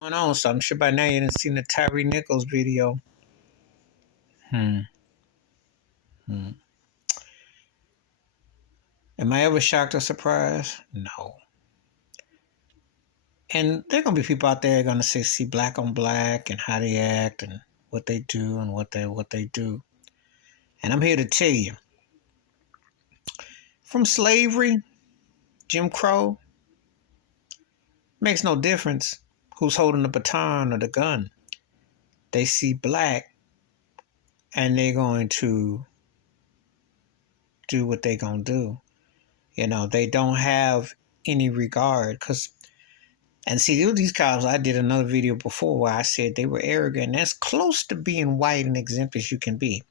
Going on, so I'm sure by now you didn't seen the Tyre Nichols video. Hmm. Hmm. Am I ever shocked or surprised? No. And there are gonna be people out there gonna say, see black on black and how they act and what they do and what they do. And I'm here to tell you, from slavery, Jim Crow, makes no difference who's holding the baton or the gun. They see black and they're going to do what they're gonna do. They don't have any regard because. And see, these cops, I did another video before where I said they were arrogant. That's close to being white and exempt as you can be.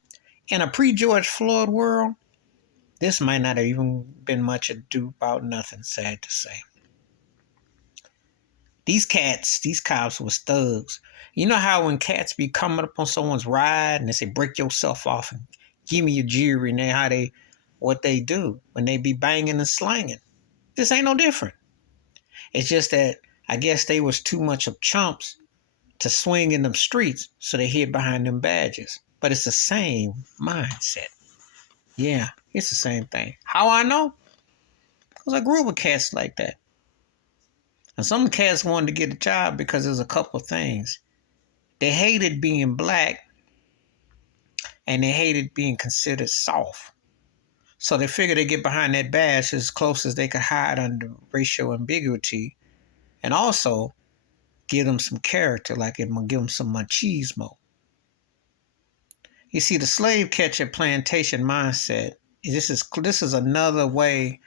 In a pre-George Floyd world, this might not have even been much ado about nothing, sad to say. These cops was thugs. You know how when cats be coming up on someone's ride and they say, break yourself off and give me your jewelry, and what they do when they be banging and slanging. This ain't no different. It's just that I guess they was too much of chumps to swing in them streets, so they hid behind them badges. But it's the same mindset. Yeah, it's the same thing. How I know? Because I grew up with cats like that. And some cats wanted to get a job because there's a couple of things. They hated being black and they hated being considered soft. So they figured they'd get behind that badge as close as they could hide under racial ambiguity and also give them some character, like it would give them some machismo. You see, the slave catcher plantation mindset, this is another way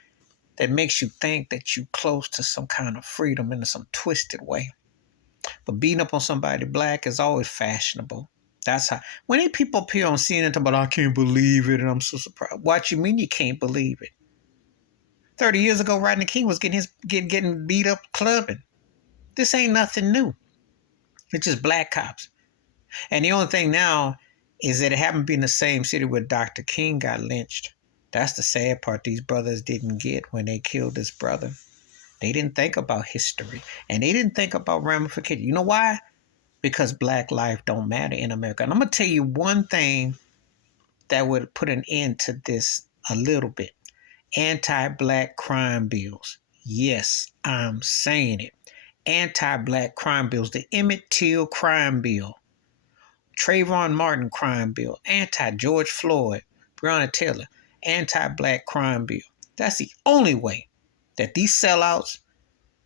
that makes you think that you're close to some kind of freedom in some twisted way. But beating up on somebody black is always fashionable. That's how, when people appear on CNN talking about, I can't believe it and I'm so surprised. What you mean you can't believe it? 30 years ago, Rodney King was getting beat up clubbing. This ain't nothing new. It's just black cops. And the only thing now is that it happened to be in the same city where Dr. King got lynched. That's the sad part these brothers didn't get when they killed his brother. They didn't think about history and they didn't think about ramifications. You know why? Because black life don't matter in America. And I'm going to tell you one thing that would put an end to this a little bit. Anti-black crime bills. Yes, I'm saying it. Anti-black crime bills. The Emmett Till crime bill. Trayvon Martin crime bill, anti-George Floyd, Breonna Taylor, anti-black crime bill. That's the only way that these sellouts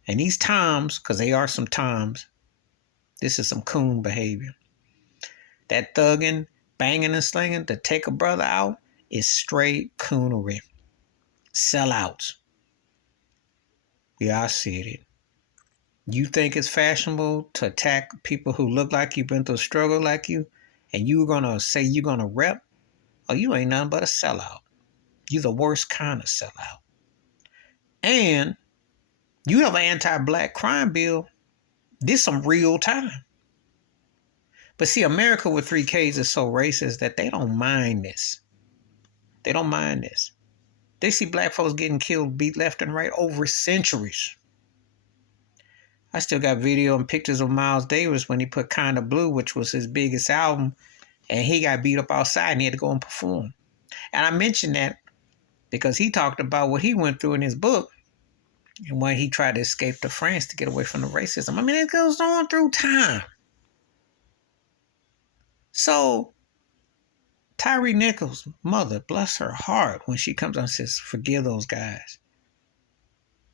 and these toms, because they are some toms, this is some coon behavior. That thugging, banging and slinging to take a brother out is straight coonery. Sellouts. Yeah, I see it. You think it's fashionable to attack people who look like you, been through a struggle like you, and you're going to say you're going to rep? Oh, you ain't nothing but a sellout. You're the worst kind of sellout. And you have an anti-black crime bill. This some real time. But see, America with 3Ks is so racist that they don't mind this. They don't mind this. They see black folks getting killed, beat left and right over centuries. I still got video and pictures of Miles Davis when he put Kinda Blue, which was his biggest album, and he got beat up outside and he had to go and perform. And I mentioned that because he talked about what he went through in his book and when he tried to escape to France to get away from the racism. I mean, it goes on through time. So Tyre Nichols' mother, bless her heart, when she comes on and says, forgive those guys.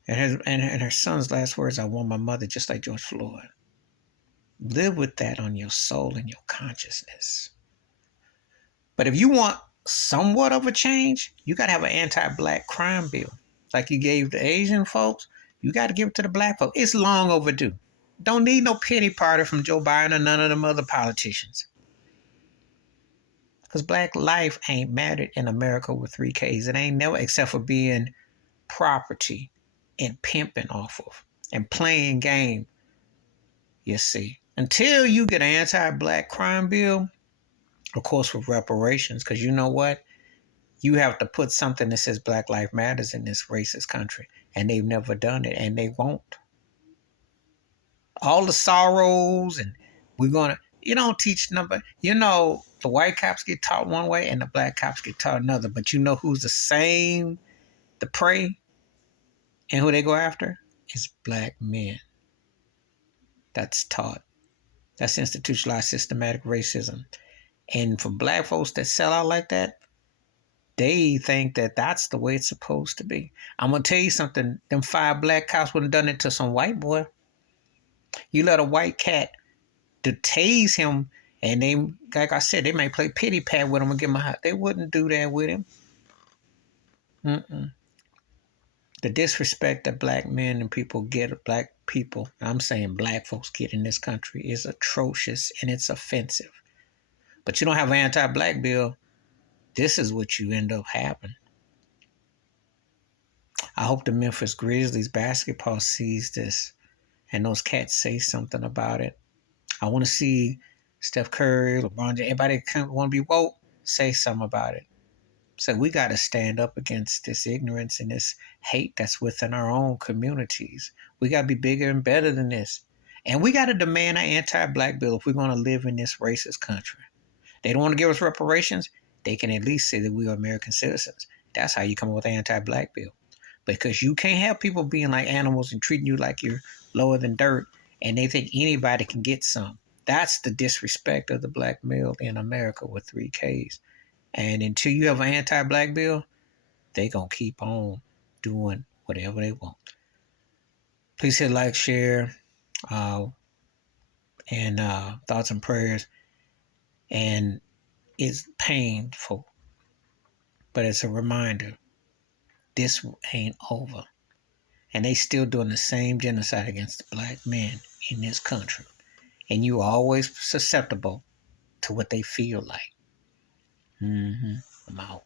And her son's last words, I want my mother just like George Floyd. Live with that on your soul and your consciousness. But if you want somewhat of a change, you got to have an anti-black crime bill. Like you gave the Asian folks, you got to give it to the black folks. It's long overdue. Don't need no pity party from Joe Biden or none of them other politicians. Because black life ain't mattered in America with 3Ks. It ain't never, except for being property and pimping off of and playing game, you see. Until you get an anti-black crime bill, of course, with reparations, because you know what? You have to put something that says Black Lives Matters in this racist country. And they've never done it, and they won't. all the sorrows, and we're gonna. You don't teach number. You know, the white cops get taught one way, and the black cops get taught another. But you know who's the same? The prey, and who they go after is black men. That's taught. That's institutionalized systematic racism. And for black folks that sell out like that, they think that that's the way it's supposed to be. I'm gonna tell you something. Them 5 black cops wouldn't have done it to some white boy. You let a white cat to tase him, and they, like I said, they may play pity pat with him and give him a hot. They wouldn't do that with him. Mm-mm. The disrespect that black men and people get, black people, I'm saying black folks get in this country, is atrocious and it's offensive. But you don't have an anti-black bill. This is what you end up having. I hope the Memphis Grizzlies basketball sees this and those cats say something about it. I want to see Steph Curry, LeBron James, everybody want to be woke, say something about it. So we got to stand up against this ignorance and this hate that's within our own communities. We got to be bigger and better than this. And we got to demand an anti-black bill if we're going to live in this racist country. They don't want to give us reparations. They can at least say that we are American citizens. That's how you come up with an anti-black bill. Because you can't have people being like animals and treating you like you're lower than dirt, and they think anybody can get some. That's the disrespect of the black male in America with 3 Ks. And until you have an anti-black bill, they going to keep on doing whatever they want. Please hit like, share, and thoughts and prayers. And it's painful, but it's a reminder. This ain't over. And they still doing the same genocide against the black men in this country. And you are always susceptible to what they feel like. I'm out.